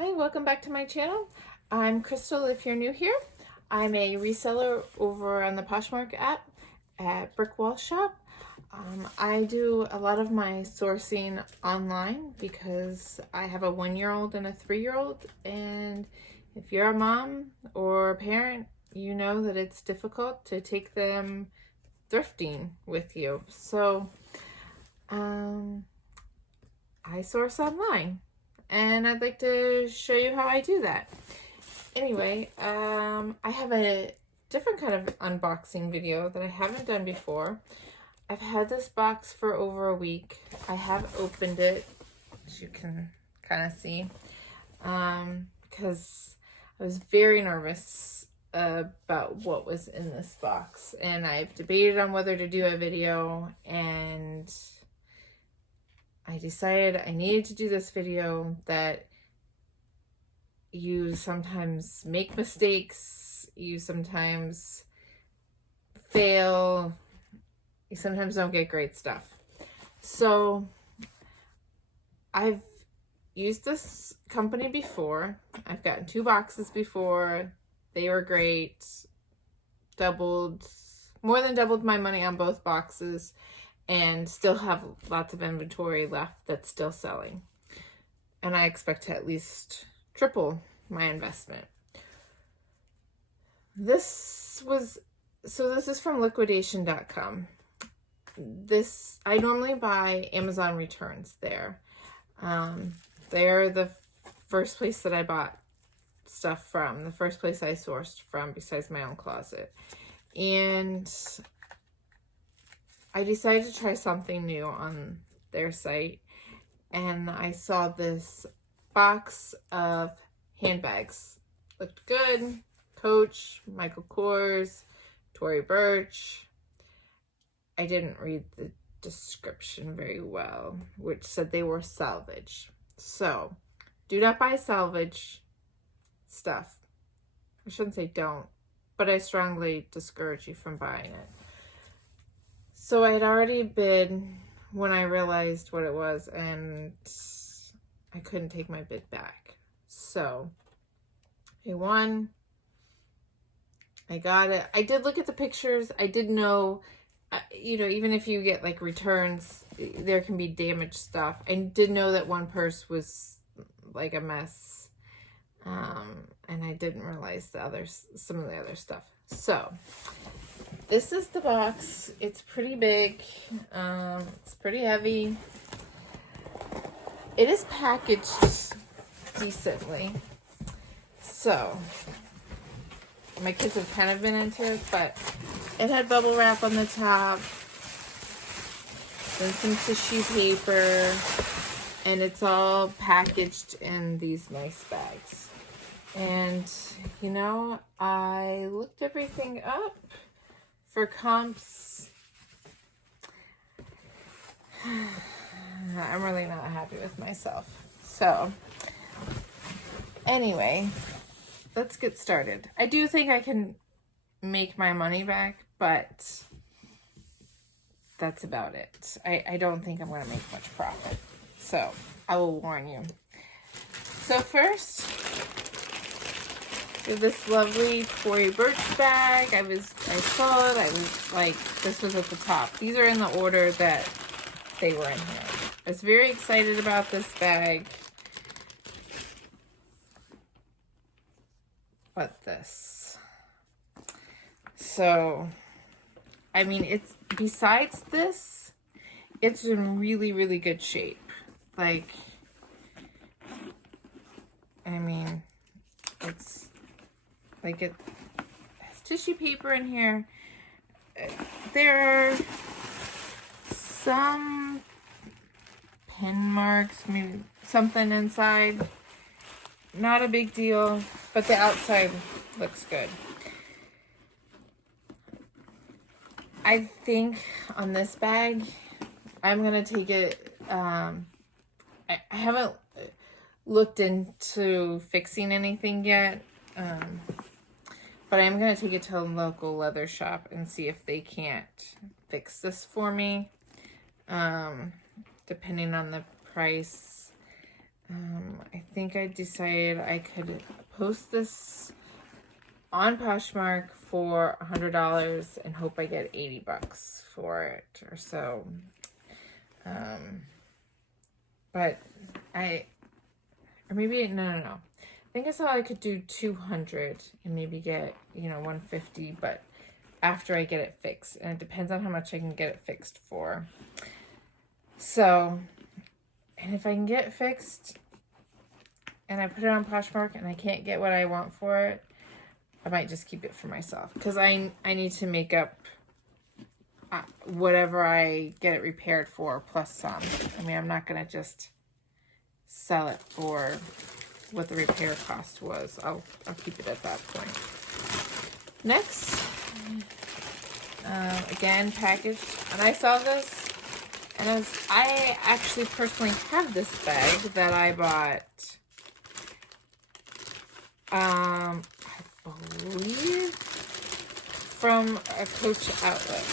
Hi, welcome back to my channel. I'm Crystal if you're new here. I'm a reseller over on the Poshmark app at Brick Wall Shop. I do a lot of my sourcing online because I have a 1-year-old and a 3-year-old, and if you're a mom or a parent, you know that it's difficult to take them thrifting with you. So I source online, and I'd like to show you how I do that. Anyway, I have a different kind of unboxing video that I haven't done before. I've had this box for over a week. I have opened it, as you can kind of see, because I was very nervous about what was in this box, and I've debated on whether to do a video, and I decided I needed to do this video that you sometimes make mistakes, you sometimes fail, you sometimes don't get great stuff. So I've used this company before. I've gotten 2 boxes before. They were great. More than doubled my money on both boxes, and still have lots of inventory left that's still selling. And I expect to at least triple my investment. This is from liquidation.com. I normally buy Amazon returns there. They're the first place that I bought stuff from, the first place I sourced from besides my own closet. And I decided to try something new on their site, and I saw this box of handbags. Looked good. Coach, Michael Kors, Tory Burch. I didn't read the description very well, which said they were salvage. So, do not buy salvage stuff. I shouldn't say don't, but I strongly discourage you from buying it. So I had already bid when I realized what it was, and I couldn't take my bid back. So I won. I got it. I did look at the pictures. I did know, even if you get like returns, there can be damaged stuff. I did know that one purse was like a mess. And I didn't realize some of the other stuff. So this is the box. It's pretty big. It's pretty heavy. It is packaged decently. So my kids have kind of been into it, but it had bubble wrap on the top, then some tissue paper, and it's all packaged in these nice bags. And, I looked everything up for comps. I'm really not happy with myself. So, anyway, let's get started. I do think I can make my money back, but that's about it. I don't think I'm going to make much profit. So, I will warn you. So first, this lovely Tory Burch bag. I saw it. I was like, this was at the top. These are in the order that they were in here. I was very excited about this bag. But this. So, I mean, besides this, it's in really, really good shape. Like, I mean, it has tissue paper in here. There are some pin marks, maybe something inside. Not a big deal, but the outside looks good. I think on this bag, I'm going to take it, I haven't looked into fixing anything yet, but I'm going to take it to a local leather shop and see if they can't fix this for me, depending on the price. I think I decided I could post this on Poshmark for $100 and hope I get 80 bucks for it or so. But or maybe, no. I think I saw I could do 200 and maybe get, 150, but after I get it fixed. And it depends on how much I can get it fixed for. So, and if I can get it fixed and I put it on Poshmark and I can't get what I want for it, I might just keep it for myself. Because I need to make up whatever I get it repaired for plus some. I mean, I'm not going to just sell it for what the repair cost was. I'll keep it at that point. Next, again, packaged. And I saw this, and I actually personally have this bag that I bought, I believe, from a Coach outlet.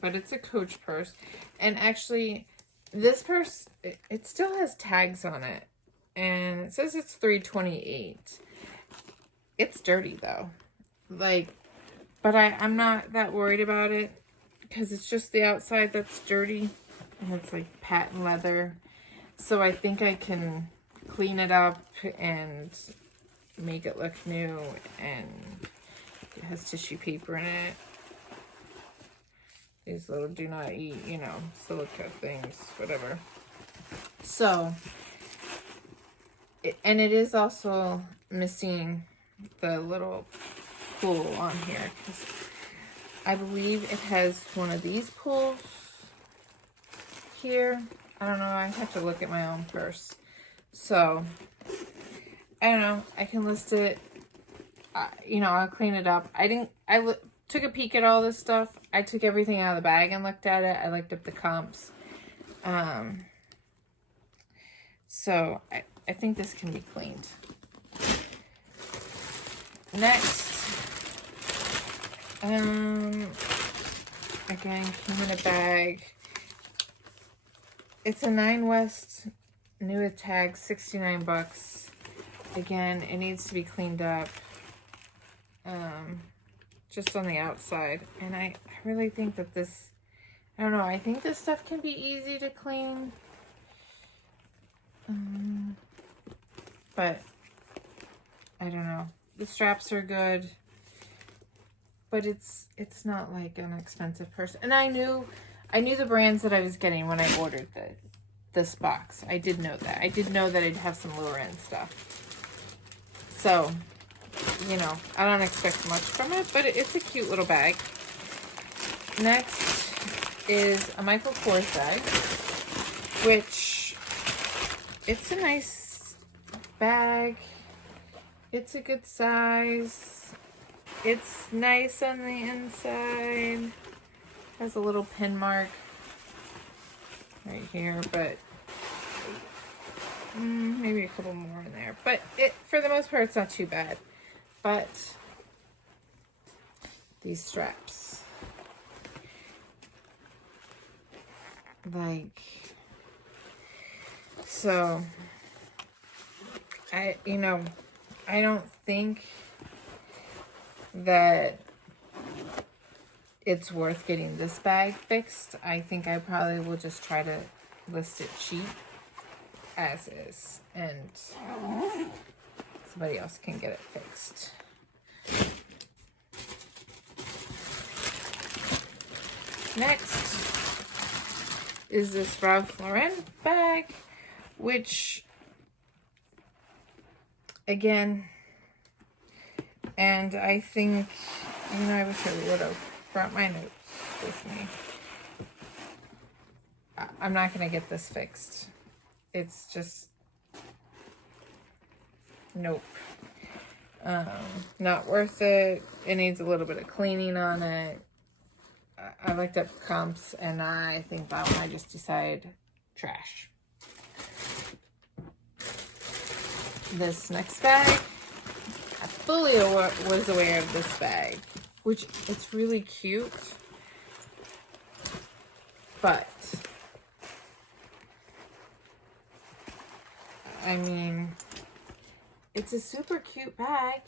But it's a Coach purse. And actually, this purse, it still has tags on it. And it says it's $328. It's dirty, though. But I'm not that worried about it. Because it's just the outside that's dirty. And it's like patent leather. So I think I can clean it up and make it look new. And it has tissue paper in it. These little do not eat, silica things, whatever. So, and it is also missing the little pull on here. 'Cause I believe it has one of these pulls here. I don't know, I have to look at my own purse. So, I don't know, I can list it. I'll clean it up. I took a peek at all this stuff. I took everything out of the bag and looked at it. I looked up the comps. So I think this can be cleaned. Next, again, came in a bag. It's a 9 West, new with tags, 69 bucks. Again, it needs to be cleaned up. Just on the outside. And I really think that this, I don't know, I think this stuff can be easy to clean. But I don't know. The straps are good. But it's not like an expensive purse. And I knew the brands that I was getting when I ordered this box. I did know that. I did know that I'd have some lower end stuff. So, I don't expect much from it, but it's a cute little bag. Next is a Michael Kors bag, which it's a nice bag. It's a good size. It's nice on the inside. Has a little pin mark right here, but maybe a couple more in there. But for the most part, it's not too bad. But these straps, so I don't think that it's worth getting this bag fixed. I think I probably will just try to list it cheap as is, and somebody else can get it fixed. Next is this Ralph Lauren bag, which, again, and I think, I wish I would have brought my notes with me. I'm not going to get this fixed. It's just, nope. Not worth it. It needs a little bit of cleaning on it. I looked up comps, and I think that one I just decided trash. This next bag, I fully was aware of this bag, which it's really cute, but I mean, it's a super cute bag,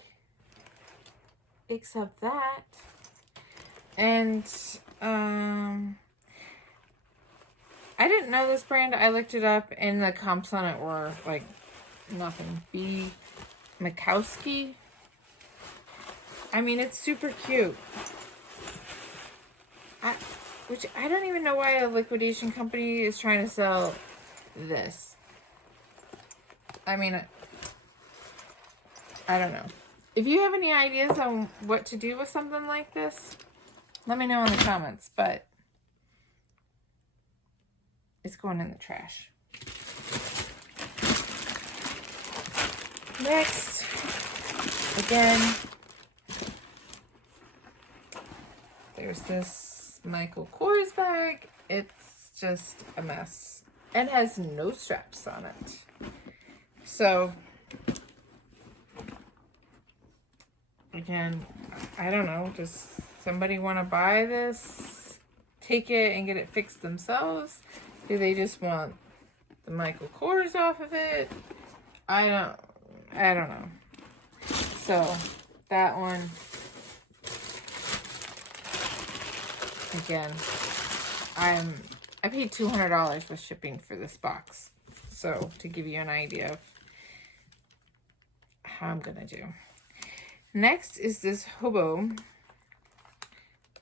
except that. And, I didn't know this brand. I looked it up, and the comps on it were like nothing. B. Mikowski. I mean, it's super cute. Which I don't even know why a liquidation company is trying to sell this. I mean, I don't know. If you have any ideas on what to do with something like this, let me know in the comments, but it's going in the trash. Next, again, there's this Michael Kors bag. It's just a mess and has no straps on it. So, again, I don't know. Does somebody want to buy this, take it and get it fixed themselves? Do they just want the Michael Kors off of it? I don't know. So, that one, again, I paid $200 with shipping for this box. So, to give you an idea of how I'm gonna do. Next is this hobo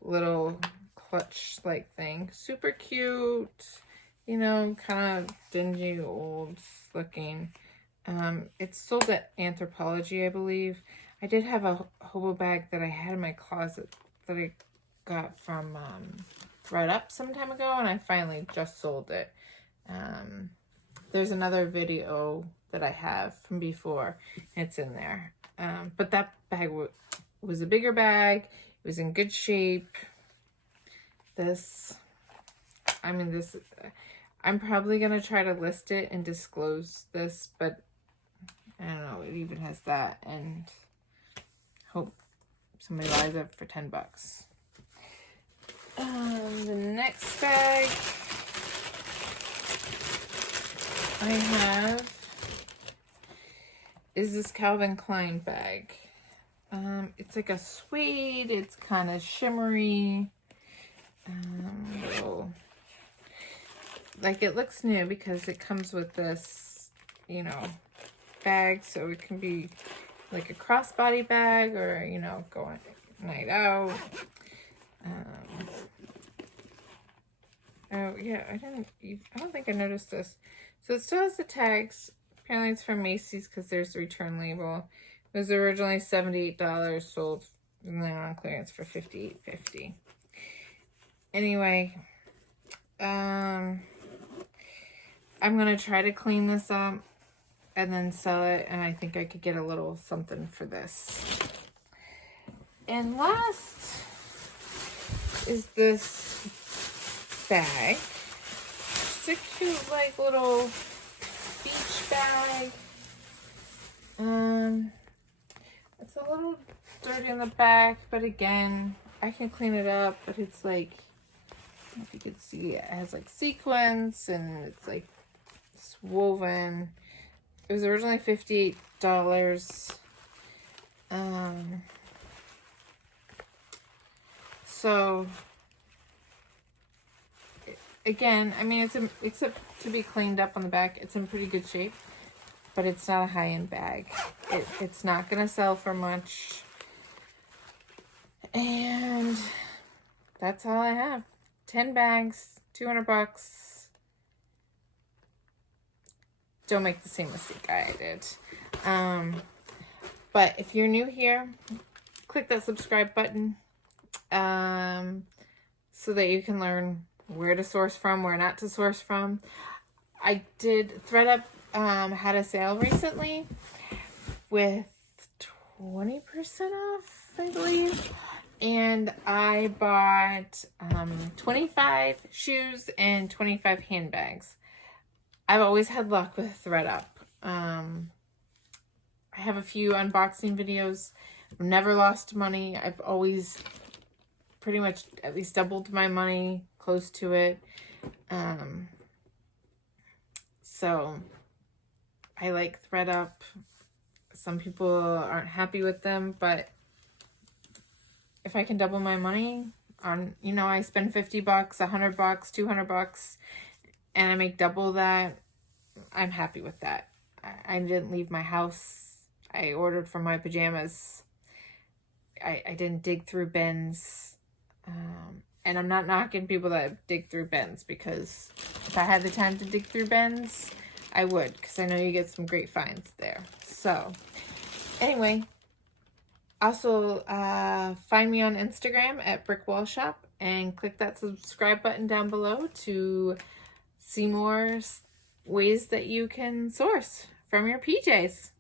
little clutch-like thing. Super cute, you know, kind of dingy, old looking. It's sold at Anthropologie, I believe. I did have a hobo bag that I had in my closet that I got from ThredUp some time ago, and I finally just sold it. There's another video that I have from before. It's in there. But that bag was a bigger bag. It was in good shape. I'm probably going to try to list it and disclose this, but I don't know. It even has that, and hope somebody buys it for $10. The next bag I have is this Calvin Klein bag. It's like a suede. It's kind of shimmery. Like, it looks new because it comes with this, you know, bag, so it can be like a crossbody bag, or, you know, going night out. Oh yeah, I don't think I noticed this. So it still has the tags. Apparently it's from Macy's because there's the return label. It was originally $78, sold and then on clearance for $58.50. Anyway, I'm gonna try to clean this up and then sell it, and I think I could get a little something for this. And last is this bag. It's a cute, like, little beach bag. It's a little dirty in the back, but again, I can clean it up. But it's like, I don't know if you can see, it has like sequins, and it's like it's woven. It was originally $58. So again, I mean, except to be cleaned up on the back, it's in pretty good shape, but it's not a high-end bag. It's not gonna sell for much, and that's all I have. 10 bags, $200. Don't make the same mistake I did. But if you're new here, click that subscribe button, so that you can learn where to source from, where not to source from. I did, ThredUp had a sale recently with 20% off, I believe. And I bought 25 shoes and 25 handbags. I've always had luck with ThredUp. I have a few unboxing videos. I've never lost money. I've always pretty much at least doubled my money, close to it. So I like thread up. Some people aren't happy with them, but if I can double my money on, you know, I spend $50, $100, $200, and I make double that, I'm happy with that. I didn't leave my house. I ordered from my pajamas. I didn't dig through bins. And I'm not knocking people that dig through bins, because if I had the time to dig through bins, I would, because I know you get some great finds there. So anyway, also find me on Instagram at brickwallshop and click that subscribe button down below to see more ways that you can source from your PJs.